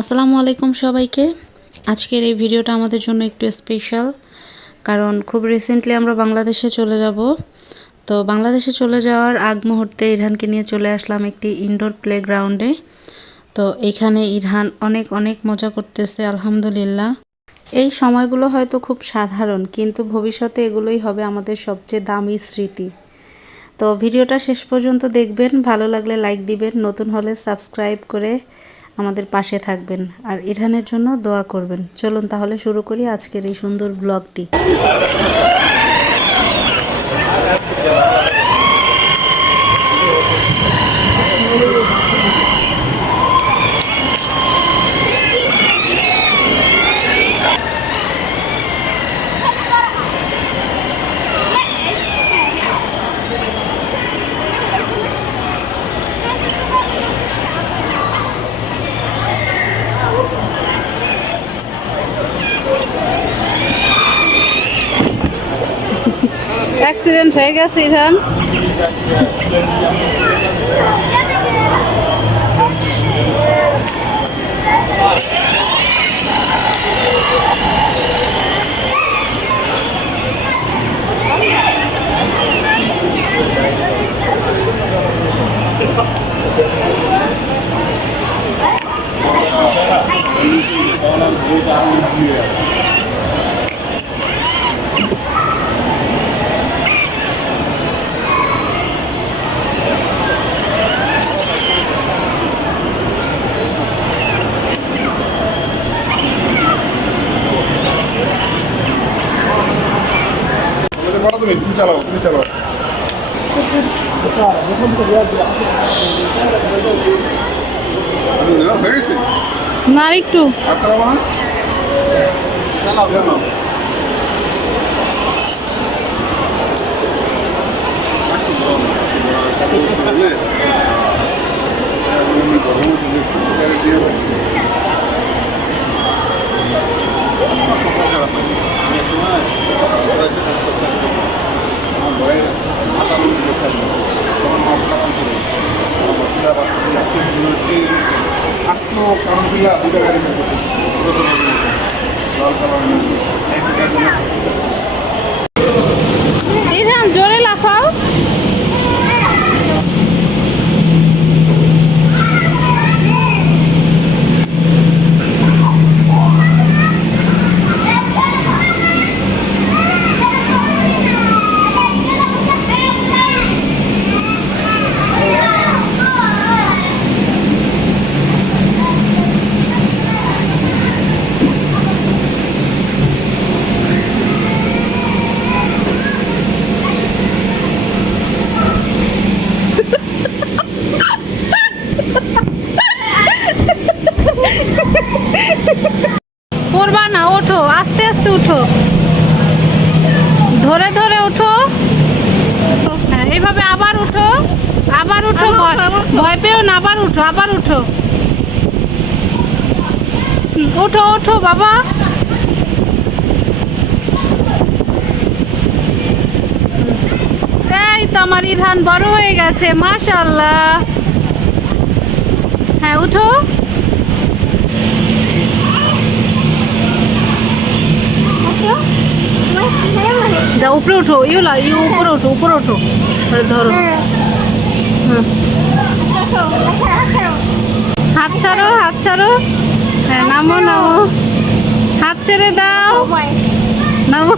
আসসালামু আলাইকুম সবাইকে। আজকের এই ভিডিওটা আমাদের জন্য একটু স্পেশাল, কারণ খুব রিসেন্টলি আমরা বাংলাদেশে চলে যাব। তো বাংলাদেশে চলে যাওয়ার আগ মুহূর্তে ইরহানকে নিয়ে চলে আসলাম একটি ইনডোর প্লেগ্রাউন্ডে। তো এখানে ইরহান অনেক অনেক মজা করতেছে আলহামদুলিল্লাহ। এই সময়গুলো হয়তো খুব সাধারণ, কিন্তু ভবিষ্যতে এগুলোই হবে আমাদের সবচেয়ে দামি স্মৃতি। তো ভিডিওটা শেষ পর্যন্ত দেখবেন, ভালো লাগলে লাইক দিবেন, নতুন হলে সাবস্ক্রাইব করে আমাদের পাশে থাকবেন আর ইরহানের জন্য দোয়া করবেন। চলুন তাহলে শুরু করি আজকের এই সুন্দর ব্লগটি। অ্যাক্সিডেন্ট হয়ে গেছে ইরহান। তুমি চালাও হয়ে গেছে না একটু আর চালাবো না চালাও আসলো কারণ দিলা দুটো গাড়ি ইরহান জোরে লাফাও। পড়বা না, ওঠো, আস্তে আস্তে উঠো, ধরে ধরে উঠো। হ্যাঁ, এইভাবে আবার উঠো, আবার উঠো, ভয় পেও না, আবার উঠো, আবার উঠো, উঠো উঠো বাবা। এই তো আমার ইরহান বড় হয়ে গেছে মাশাআল্লাহ। হ্যাঁ উঠো। যাও উপরে উঠো, ইউলা ইউ উপরে ওঠো, উপরে ওঠো, ধরো। হাত ছাড়ো, হাত ছাড়ো। হ্যাঁ নামো নামো, হাত ছেড়ে দাও, নামো।